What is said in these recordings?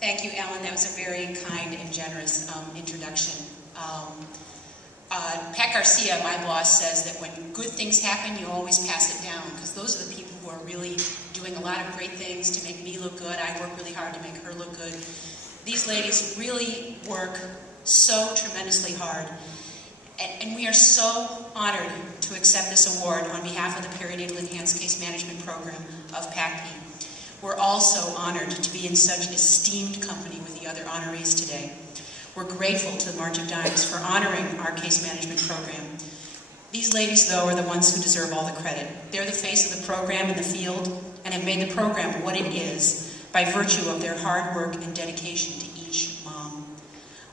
Thank you, Ellen. That was a very kind and generous introduction. Pat Garcia, my boss, says that when good things happen, you always pass it down, because those are the people who are really doing a lot of great things to make me look good. I work really hard to make her look good. These ladies really work so tremendously hard, and we are so honored to accept this award on behalf of the Perinatal Enhanced Case Management Program of PACPI. We're also honored to be in such esteemed company with the other honorees today. We're grateful to the March of Dimes for honoring our case management program. These ladies, though, are the ones who deserve all the credit. They're the face of the program in the field and have made the program what it is by virtue of their hard work and dedication to each mom.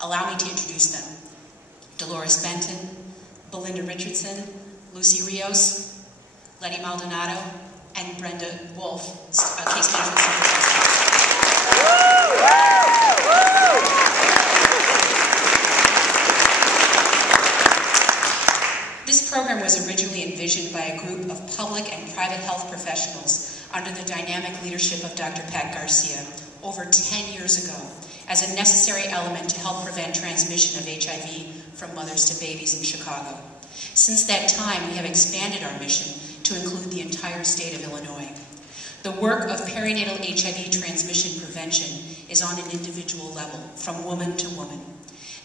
Allow me to introduce them. Dolores Benton, BeLinda Richardson, Lucy Rios, Letty Maldonado, and Brenda Wolfe, Case Manager Supervisor. This program was originally envisioned by a group of public and private health professionals under the dynamic leadership of Dr. Pat Garcia over 10 years ago as a necessary element to help prevent transmission of HIV from mothers to babies in Chicago. Since that time, we have expanded our mission to include the entire state of Illinois. The work of perinatal HIV transmission prevention is on an individual level, from woman to woman.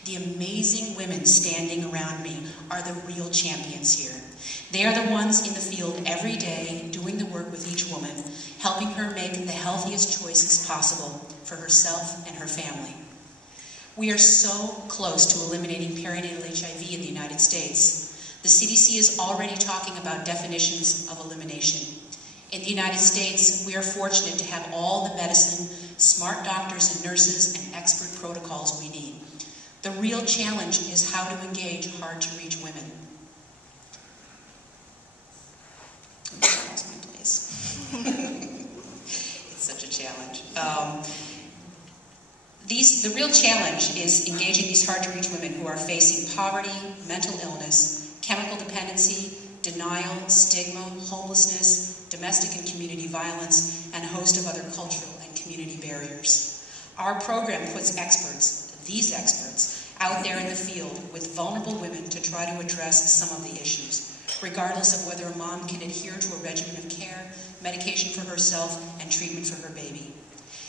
The amazing women standing around me are the real champions here. They are the ones in the field every day doing the work with each woman, helping her make the healthiest choices possible for herself and her family. We are so close to eliminating perinatal HIV in the United States. The CDC is already talking about definitions of elimination. In the United States, we are fortunate to have all the medicine, smart doctors and nurses, and expert protocols we need. The real challenge is how to engage hard-to-reach women. I lost my place. It's such a challenge. The real challenge is engaging these hard-to-reach women who are facing poverty, mental illness, chemical dependency, denial, stigma, homelessness, domestic and community violence, and a host of other cultural and community barriers. Our program puts experts, these experts, out there in the field with vulnerable women to try to address some of the issues, regardless of whether a mom can adhere to a regimen of care, medication for herself, and treatment for her baby.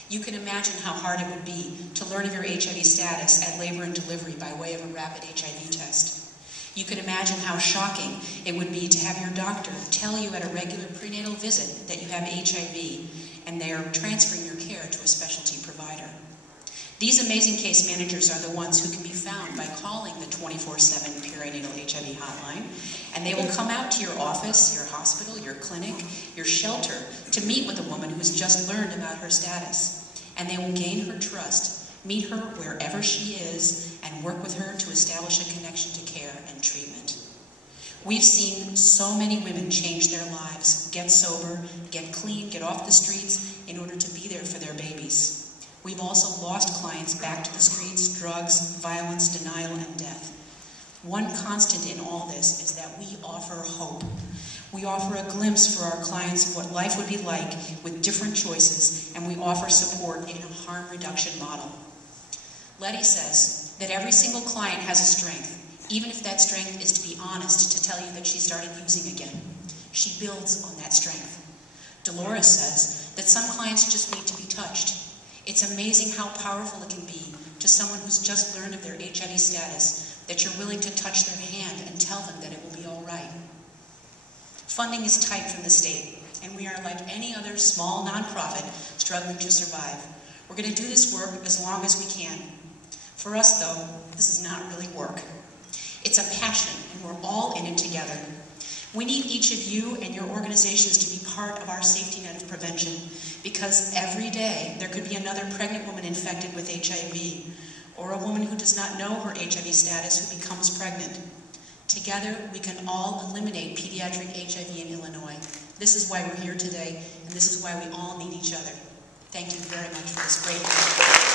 You can imagine how hard it would be to learn of your HIV status at labor and delivery by way of a rapid HIV test. You can imagine how shocking it would be to have your doctor tell you at a regular prenatal visit that you have HIV and they are transferring your care to a specialty provider. These amazing case managers are the ones who can be found by calling the 24/7 perinatal HIV hotline, and they will come out to your office, your hospital, your clinic, your shelter to meet with a woman who's just learned about her status. And they will gain her trust, meet her wherever she is, and work with her to establish a connection to care and treatment. We've seen so many women change their lives, get sober, get clean, get off the streets in order to be there for their babies. We've also lost clients back to the streets, drugs, violence, denial, and death. One constant in all this is that we offer hope. We offer a glimpse for our clients of what life would be like with different choices, and we offer support in a harm reduction model. Letty says that every single client has a strength, even if that strength is to be honest, to tell you that she started using again. She builds on that strength. Dolores says that some clients just need to be touched. It's amazing how powerful it can be to someone who's just learned of their HIV status, that you're willing to touch their hand and tell them that it will be all right. Funding is tight from the state, and we are like any other small nonprofit struggling to survive. We're going to do this work as long as we can. For us, though, this is not really work. It's a passion, and we're all in it together. We need each of you and your organizations to be part of our safety net of prevention, because every day there could be another pregnant woman infected with HIV, or a woman who does not know her HIV status who becomes pregnant. Together, we can all eliminate pediatric HIV in Illinois. This is why we're here today, and this is why we all need each other. Thank you very much for this great event.